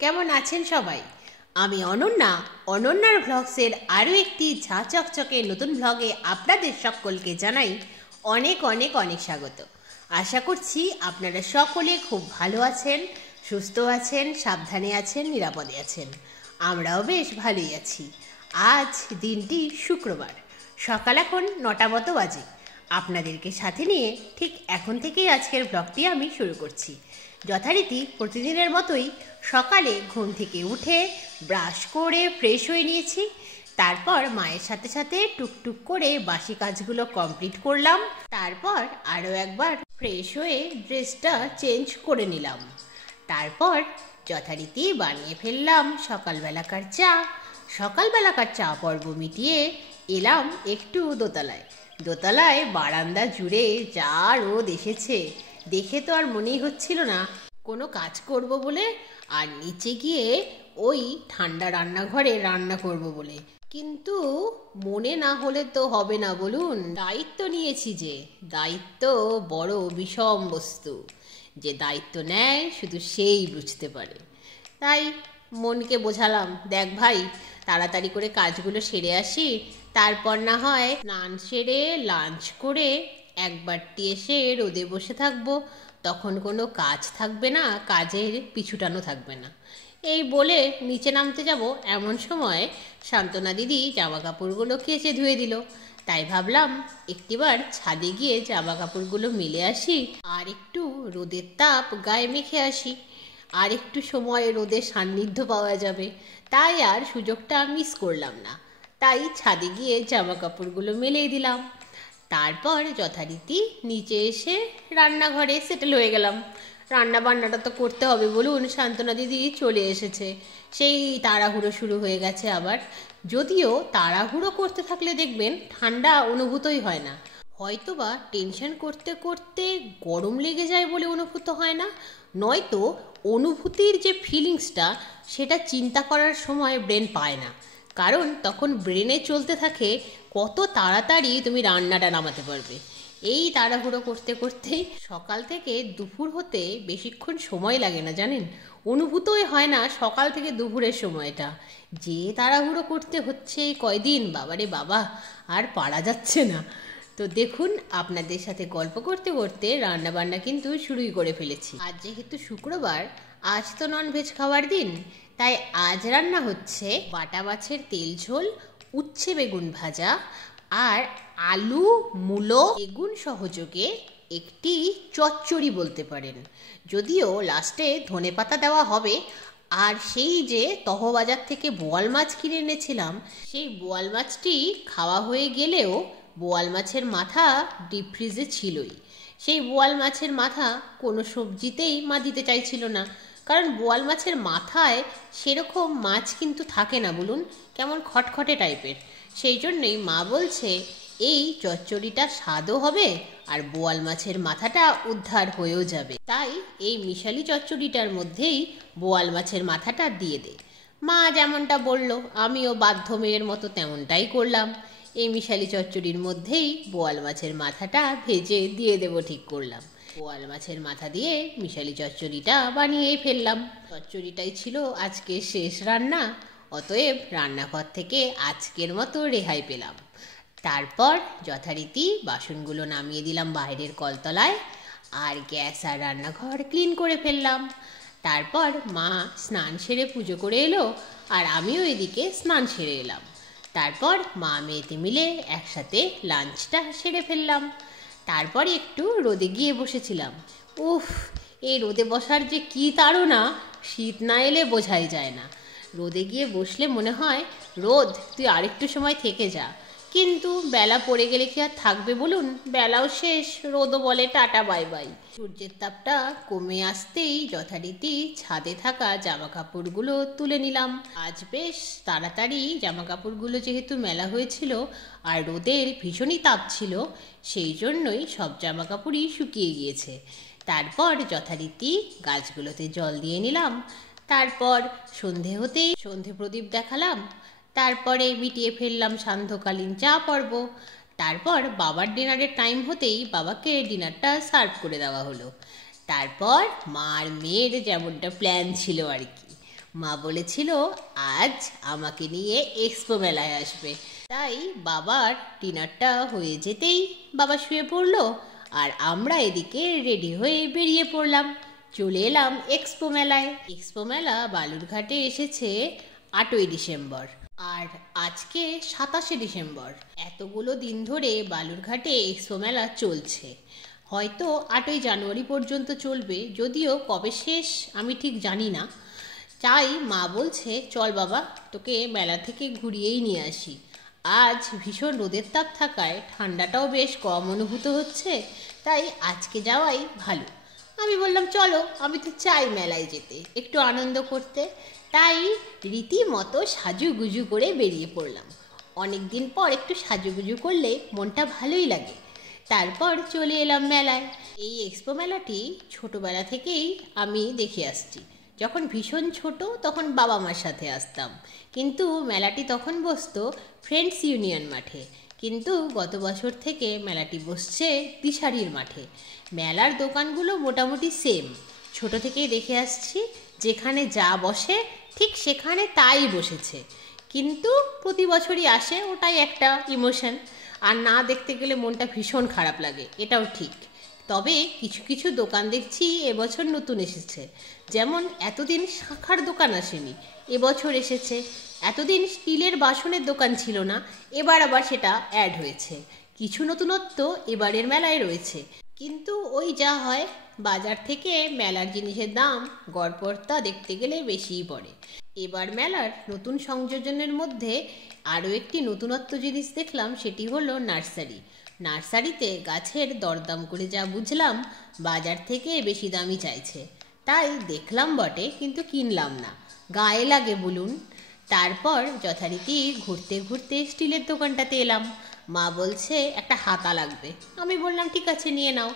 কেমন আছেন সবাই? আমি অনন্যা, অনন্যার ভ্লগসের আরও একটি ঝাঁ চকচকে নতুন ভ্লগে আপনাদের সকলকে জানাই অনেক অনেক অনেক স্বাগত। আশা করছি আপনারা সকলে খুব ভালো আছেন, সুস্থ আছেন, সাবধানে আছেন, নিরাপদে আছেন। আমরাও বেশ ভালোই আছি। আজ দিনটি শুক্রবার, সকাল এখন 9টা মতো বাজে। আপনাদেরকে সাথে নিয়ে ঠিক এখন থেকেই আজকের ব্লগটি আমি শুরু করছি। যথারীতি প্রতিদিনের মতোই সকালে ঘুম থেকে উঠে ব্রাশ করে ফ্রেশ হয়ে নিয়েছি। তারপর মায়ের সাথে সাথে টুকটুক করে বাসি কাজগুলো কমপ্লিট করলাম। তারপর আরও একবার ফ্রেশ হয়ে ড্রেসটা চেঞ্জ করে নিলাম। তারপর যথারীতি বানিয়ে ফেললাম সকালবেলাকার চা। সকালবেলাকার চা পর্ব মিটিয়ে এলাম একটু দোতলায়। দোতলায় বারান্দা জুড়ে যা রোদ এসেছে, দেখে তো আর মনেই হচ্ছিল না কোনো কাজ করব বলে, আর নিচে গিয়ে ওই ঠান্ডা রান্নাঘরে রান্না করব বলে। কিন্তু মনে না হলে তো হবে না বলুন। দায়িত্ব নিয়েছি, যে দায়িত্ব বড় বিষম বস্তু, যে দায়িত্ব নেয় শুধু সেই বুঝতে পারে। তাই মনকে বোঝালাম, দেখ ভাই, তাড়াতাড়ি করে কাজগুলো সেরে আসি, তারপর না হয় স্নান সেরে লাঞ্চ করে একবারটি এসে রোদে বসে থাকবো, তখন কোনো কাজ থাকবে না, কাজের পিছুটানো থাকবে না। এই বলে নিচে নামতে যাব, এমন সময় শান্তনা দিদি জামা কাপড়গুলো কেচে ধুয়ে দিল। তাই ভাবলাম একটিবার ছাদে গিয়ে জামা কাপড়গুলো মেলে আসি, আর একটু রোদের তাপ গায়ে মেখে আসি, আর একটু সময় রোদের সান্নিধ্য পাওয়া যাবে। তাই আর সুযোগটা মিস করলাম না। তাই ছাদে গিয়ে জামা কাপড়গুলো মেলেই দিলাম। তারপর যথারীতি নিচে এসে রান্নাঘরে সেটেল হয়ে গেলাম। রান্না বান্নাটা তো করতে হবে বলুন, শান্তনা দিদি চলে এসেছে, সেই তাড়াহুড়ো শুরু হয়ে গেছে আবার। যদিও তাড়াহুড়ো করতে থাকলে দেখবেন ঠান্ডা অনুভূতই হয় না, হয়তোবা টেনশন করতে করতে গরম লেগে যায় বলে অনুভূত হয় না, নয়তো অনুভূতির যে ফিলিংসটা সেটা চিন্তা করার সময় ব্রেন পায় না। কারণ তখন ব্রেনে চলতে থাকে কত তাড়াতাড়ি তুমি রান্নাটা নামাতে পারবে। এই তাড়াহুড়ো করতে করতে সকাল থেকে দুপুর হতে বেশিক্ষণ সময় লাগে না জানেন, অনুভূতই হয় না সকাল থেকে দুপুরের সময়টা। যে তাড়াহুড়ো করতে হচ্ছে কয়দিন, বাবারে বাবা, আর পারা যাচ্ছে না। তো দেখুন, আপনাদের সাথে গল্প করতে করতে রান্না বান্না কিন্তু শুরুই করে ফেলেছি। আজ যেহেতু শুক্রবার, আজ তো ননভেজ খাওয়ার দিন, তাই আজ রান্না হচ্ছে বাটা মাছের তেল ঝোল, উচ্ছে বেগুন ভাজা, আর আলু মূলো বেগুন সহযোগে একটি চচ্চড়ি বলতে পারেন। যদিও লাস্টে ধনেপাতা দেওয়া হবে। আর সেই যে তহবাজার থেকে বোয়াল মাছ কিনে এনেছিলাম, সেই বোয়াল মাছটি খাওয়া হয়ে গেলেও বোয়াল মাছের মাথা ডিপ ফ্রিজে ছিলই। সেই বোয়াল মাছের মাথা কোনো সবজিতেই মা দিতে চাইছিল না, কারণ বোয়াল মাছের মাথায় সেরকম মাছ কিন্তু থাকে না বলুন, কেমন খটখটে টাইপের। সেই জন্যই মা বলছে এই চচ্চড়িটা স্বাদও হবে আর বোয়াল মাছের মাথাটা উদ্ধার হয়েও যাবে, তাই এই মিশালি চচ্চড়িটার মধ্যেই বোয়াল মাছের মাথাটা দিয়ে দে। মা যেমনটা বলল, আমিও বাধ্য মেয়ের মতো তেমনটাই করলাম। এই মিশালি চচ্চড়ির মধ্যেই বোয়াল মাছের মাথাটা ভেজে দিয়ে দেব ঠিক করলাম। বোয়াল মাছের মাথা দিয়ে মিশালি চচ্চড়িটা বানিয়েই ফেললাম। চচ্চড়িটাই ছিল আজকে শেষ রান্না, অতএব রান্নাঘর থেকে আজকের মতো রেহাই পেলাম। তারপর যথারীতি বাসনগুলো নামিয়ে দিলাম বাইরের কলতলায়, আর গ্যাস আর রান্নাঘর ক্লিন করে ফেললাম। তারপর মা স্নান সেরে পুজো করে এলো, আর আমিও এদিকে স্নান সেরে এলাম। তারপর মা মেয়েতে মিলে একসাথে লাঞ্চটা সেরে ফেললাম। তারপর একটু রোদে গিয়ে বসেছিলাম। উফ, এই রোদে বসার যে কী তাড়না, শীত না এলে বোঝাই যায় না। রোদে গিয়ে বসলে মনে হয় রোদ তুই আরেকটু সময় থেকে যা, কিন্তু বেলা পড়ে গেলে কি আর থাকবে বলুন, বেলাও শেষ, রোদও বলে টাটা বাই বাই। সূর্যের তাপটা কমে আসতেই যথারীতি ছাদে থাকা জামা কাপড়গুলো তুলে নিলাম। আজ বেশ তাড়াতাড়ি জামা কাপড়গুলো যেহেতু মেলা হয়েছিল আর রোদের ভীষণই তাপ ছিল, সেই জন্যই সব জামা কাপড়ই শুকিয়ে গিয়েছে। তারপর যথারীতি গাছগুলোতে জল দিয়ে নিলাম। তারপর সন্ধে হতেই সন্ধে প্রদীপ দেখালাম। তারপরে মিটিয়ে ফেললাম সান্ধ্যকালীন চা পর্ব। তারপর বাবার ডিনারের টাইম হতেই বাবাকে ডিনারটা সার্ভ করে দেওয়া হলো। তারপর মা আর মেয়ের যেমনটা প্ল্যান ছিল আর কি, মা বলেছিল আজ আমাকে নিয়ে এক্সপো মেলায় আসবে, তাই বাবার ডিনারটা হয়ে যেতেই বাবা শুয়ে পড়লো, আর আমরা এদিকে রেডি হয়ে বেরিয়ে পড়লাম। চলে এলাম এক্সপো মেলায়। এক্সপো মেলা বালুরঘাটে এসেছে 8ই ডিসেম্বর, আর আজকে 27শে ডিসেম্বর। এতগুলো দিন ধরে বালুরঘাটে এক্সপো মেলা চলছে, হয়তো 8ই জানুয়ারি পর্যন্ত চলবে, যদিও কবে শেষ আমি ঠিক জানি না। তাই মা বলছে চল বাবা, তোকে মেলা থেকে ঘুরিয়েই নিয়ে আসি। আজ ভীষণ রোদের তাপ থাকায় ঠান্ডাটাও বেশ কম অনুভূত হচ্ছে, তাই আজকে যাওয়াই ভালো। আমি বললাম চলো, আমি তো চাই মেলায় যেতে, একটু আনন্দ করতে। তাই রীতিমতো সাজুগুজু করে বেরিয়ে পড়লাম। অনেক দিন পর একটু সাজুগুজু করলে মনটা ভালোই লাগে। তারপর চলে এলাম মেলায়। এই এক্সপো মেলাটি ছোটোবেলা থেকেই আমি দেখে আসছি। যখন ভীষণ ছোট তখন বাবা মার সাথে আসতাম, কিন্তু মেলাটি তখন বসতো ফ্রেন্ডস ইউনিয়ন মাঠে। কিন্তু গত বছর থেকে মেলাটি বসছে দিশারির মাঠে। মেলার দোকানগুলো মোটামুটি সেম, ছোট থেকেই দেখে আসছি, যেখানে যা বসে ঠিক সেখানে তাই বসেছে। কিন্তু প্রতি বছরই আসে, ওটাই একটা ইমোশন। আর না দেখতে গেলে মনটা ভীষণ খারাপ লাগে, এটাও ঠিক। তবে কিছু কিছু দোকান দেখছি এবছর নতুন এসেছে, যেমন এতদিন শাঁখার দোকান আসেনি, এবছর এসেছে। এতদিন স্টিলের বাসনের দোকান ছিল না, এবার আবার সেটা অ্যাড হয়েছে। কিছু নতুনত্ব এবারের মেলায় রয়েছে, কিন্তু ওই যা হয়, বাজার থেকে মেলার জিনিসের দাম গড়পড়তা দেখতে গেলে বেশিই পড়ে। এবার মেলার নতুন সংযোজনের মধ্যে আরও একটি নতুনত্ব জিনিস দেখলাম, সেটি হলো নার্সারি। নার্সারিতে গাছের দরদাম করে যা বুঝলাম, বাজার থেকে বেশি দামই চাইছে। তাই দেখলাম বটে, কিন্তু কিনলাম না, গায়ে লাগে বলুন। তারপর যথারীতি ঘুরতে ঘুরতে স্টিলের দোকানটাতে এলাম। মা বলছে একটা হাতা লাগবে, আমি বললাম ঠিক আছে নিয়ে নাও।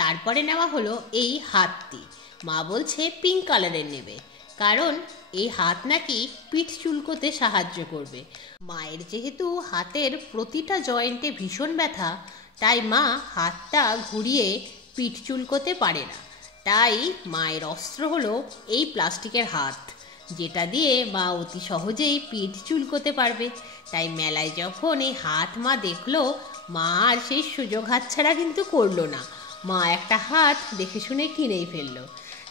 তারপরে নেওয়া হলো এই হাতটি। মা বলছে পিঙ্ক কালারের নেবে, কারণ এই হাত নাকি পিঠ চুলকোতে সাহায্য করবে। মায়ের যেহেতু হাতের প্রতিটা জয়েন্টে ভীষণ ব্যথা, তাই মা হাতটা ঘুরিয়ে পিঠ চুলকোতে পারে না। তাই মায়ের অস্ত্র হলো এই প্লাস্টিকের হাত, যেটা দিয়ে মা অতি সহজেই পিঠ চুলকোতে পারবে। তাই মেলায় যখন এই হাত মা দেখলো, মা আর সেই সুযোগ হাতছাড়া কিন্তু করলো না, মা একটা হাত দেখে শুনে কিনেই ফেললো।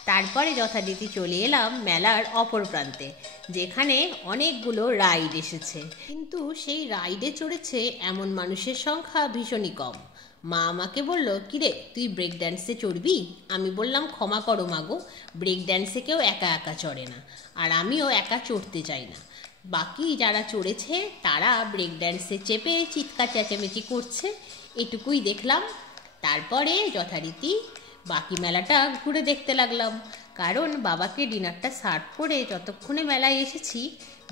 তারপরে যথারীতি চলে এলাম মেলার অপর প্রান্তে, যেখানে অনেকগুলো রাইড এসেছে, কিন্তু সেই রাইডে চড়েছে এমন মানুষের সংখ্যা ভীষণই কম। মা আমাকে বলল, কিরে তুই ব্রেক ড্যান্সে চড়বি? আমি বললাম ক্ষমা করো মাগো, ব্রেক ড্যান্সে কেউ একা একা চড়ে না, আর আমিও একা চড়তে চাই না। বাকি যারা চড়েছে তারা ব্রেক ড্যান্সে চেপে চিৎকার চেঁচামেচি করছে, এটুকুই দেখলাম। তারপরে যথারীতি বাকি মেলাটা ঘুরে দেখতে লাগলাম, কারণ বাবাকে ডিনারটা সার্ভ করে যতক্ষণে মেলায় এসেছি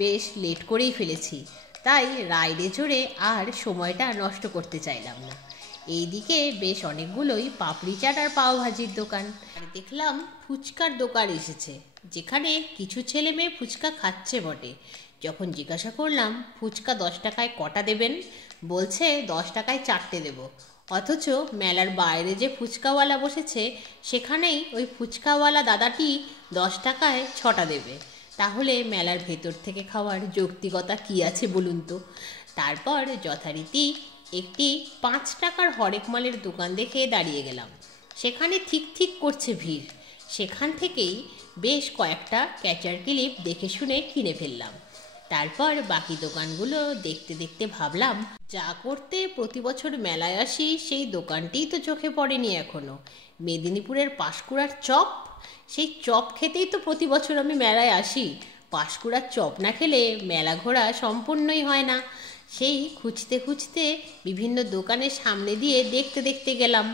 বেশ লেট করেই ফেলেছি। তাই রাইডে চড়ে আর সময়টা নষ্ট করতে চাইলাম না। এইদিকে বেশ অনেকগুলোই পাপড়ি চাট আর পাওভাজির দোকান, আর দেখলাম ফুচকার দোকান এসেছে, যেখানে কিছু ছেলে মেয়ে ফুচকা খাচ্ছে বটে। যখন জিজ্ঞাসা করলাম ফুচকা 10 টাকায় কটা দেবেন, বলছে 10 টাকায় 4টে দেব। অথচ মেলার বাইরে যে ফুচকাওয়ালা বসেছে, সেখানেই ওই ফুচকাওয়ালা দাদাটি 10 টাকায় 6টা দেবে। তাহলে মেলার ভেতর থেকে খাওয়ার যৌক্তিকতা কী আছে বলুন তো। তারপর যথারীতি একটি 5 টাকার হরেক মালের দোকান দেখে দাঁড়িয়ে গেলাম। সেখানে ঠিক ঠিক করছে ভিড়, সেখান থেকেই বেশ কয়েকটা ক্যাচার ক্লিপ দেখে শুনে কিনে ফেললাম। তারপর বাকি দোকানগুলো দেখতে দেখতে ভাবলাম, যা করতে প্রতি বছর মেলায় আসি সেই দোকানটিই তো চোখে পড়েনি এখনও। মেদিনীপুরের পাঁশকুড়ার চপ, সেই চপ খেতেই তো প্রতি বছর আমি মেলায় আসি। পাঁশকুড়ার চপ না খেলে মেলা ঘোরা সম্পূর্ণই হয় না। সেই খুঁজতে খুঁজতে বিভিন্ন দোকানের সামনে দিয়ে দেখতে দেখতে গেলাম,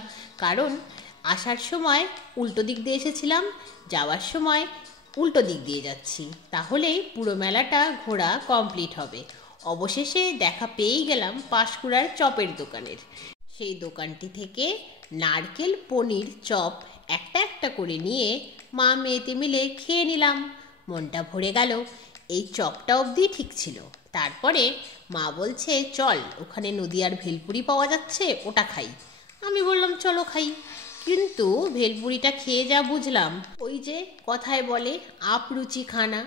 কারণ আসার সময় উল্টো দিক দিয়ে এসেছিলাম, যাওয়ার সময় উল্টো দিক দিয়ে যাচ্ছি, তাহলেই পুরো মেলাটা ঘোরা কমপ্লিট হবে। অবশেষে দেখা পেয়েই গেলাম পাঁশকুড়ার চপের দোকানের। সেই দোকানটি থেকে নারকেল পনির চপ একটা একটা করে নিয়ে মা মেয়েতে মিলে খেয়ে নিলাম, মনটা ভরে গেল। এই চপটা অবধি ঠিক ছিল। তারপরে মা বলছে চল, ওখানে নদিয়ার ভেলপুরি পাওয়া যাচ্ছে, ওটা খাই। আমি বললাম চলো খাই। কিন্তু ভেলপুরিটা খেয়ে যা বুঝলাম, ওই যে কথায় বলে আপরুচি খানা,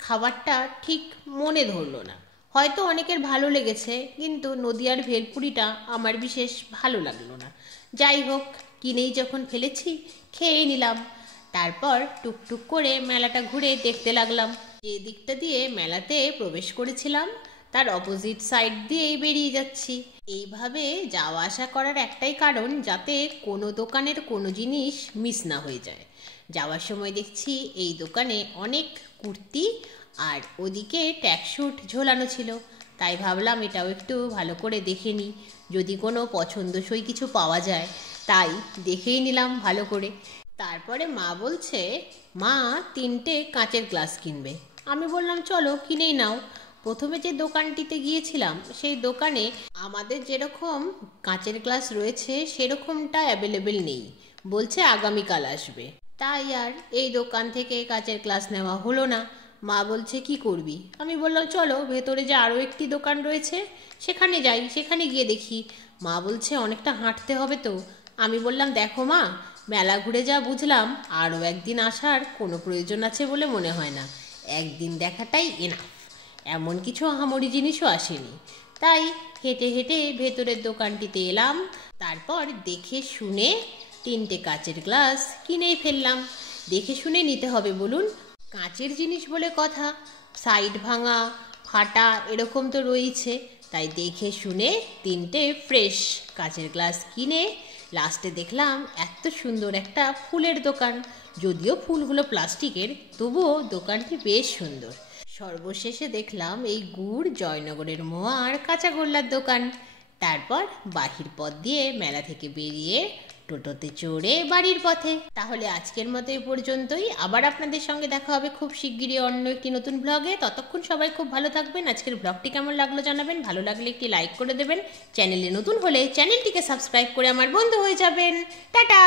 খাবারটা ঠিক মনে ধরলো না। হয়তো অনেকের ভালো লেগেছে, কিন্তু নদিয়ার ভেলপুরিটা আমার বিশেষ ভালো লাগলো না। যাই হোক, কিনেই যখন ফেলেছি খেয়ে নিলাম। তারপর টুকটুক করে মেলাটা ঘুরে দেখতে লাগলাম। যে দিকটা দিয়ে মেলাতে প্রবেশ করেছিলাম তার অপোজিট সাইড দিয়েই বেরিয়ে যাচ্ছি। এইভাবে যাওয়া আসা করার একটাই কারণ, যাতে কোনো দোকানের কোনো জিনিস মিস না হয়ে যায়। যাওয়ার সময় দেখছি এই দোকানে অনেক কুর্তি আর ওদিকে ট্যাক্সুট ঝোলানো ছিল, তাই ভাবলাম এটাও একটু ভালো করে দেখে নিই, যদি কোনো পছন্দসই কিছু পাওয়া যায়। তাই দেখেই নিলাম ভালো করে। তারপরে মা বলছে, মা 3টে কাঁচের গ্লাস কিনবে। আমি বললাম চলো কিনেই নাও। প্রথমে যে দোকানটিতে গিয়েছিলাম সেই দোকানে আমাদের যেরকম কাঁচের গ্লাস রয়েছে সেরকমটা অ্যাভেলেবেল নেই, বলছে আগামীকাল আসবে। তাই আর এই দোকান থেকে কাঁচের গ্লাস নেওয়া হলো না। মা বলছে কি করবি? আমি বললাম চলো ভেতরে যে আরও একটি দোকান রয়েছে সেখানে যাই, সেখানে গিয়ে দেখি। মা বলছে অনেকটা হাঁটতে হবে তো। আমি বললাম দেখো মা, মেলা ঘুরে যা বুঝলাম, আরও একদিন আসার কোনো প্রয়োজন আছে বলে মনে হয় না। একদিন দেখাটাই এনাফ, এমন কিছু আহামরি জিনিসও আসেনি। তাই হেঁটে হেঁটে ভেতরের দোকানটিতে এলাম। তারপর দেখে শুনে 3টে কাঁচের গ্লাস কিনেই ফেললাম। দেখে শুনে নিতে হবে বলুন, কাঁচের জিনিস বলে কথা, সাইড ভাঙা ফাটা এরকম তো রয়েছে। তাই দেখে শুনে 3টে ফ্রেশ কাঁচের গ্লাস কিনে লাস্টে দেখলাম এত সুন্দর একটা ফুলের দোকান। যদিও ফুলগুলো প্লাস্টিকের, তবুও দোকানটি বেশ সুন্দর। সর্বশেষে দেখলাম এই গুড় জয়নগরের মোয়া আর কাঁচাগোল্লার দোকান। তারপর বাহির পথ দিয়ে মেলা থেকে বেরিয়ে টোটোতে চড়ে বাড়ির পথে। তাহলে আজকের মতো এই পর্যন্তই। আবার আপনাদের সঙ্গে দেখা হবে খুব শিগগিরই অন্য একটি নতুন ব্লগে। ততক্ষণ সবাই খুব ভালো থাকবেন। আজকের ব্লগটি কেমন লাগলো জানাবেন, ভালো লাগলে একটি লাইক করে দেবেন, চ্যানেলে নতুন হলে চ্যানেলটিকে সাবস্ক্রাইব করে আমার বন্ধু হয়ে যাবেন। টাটা।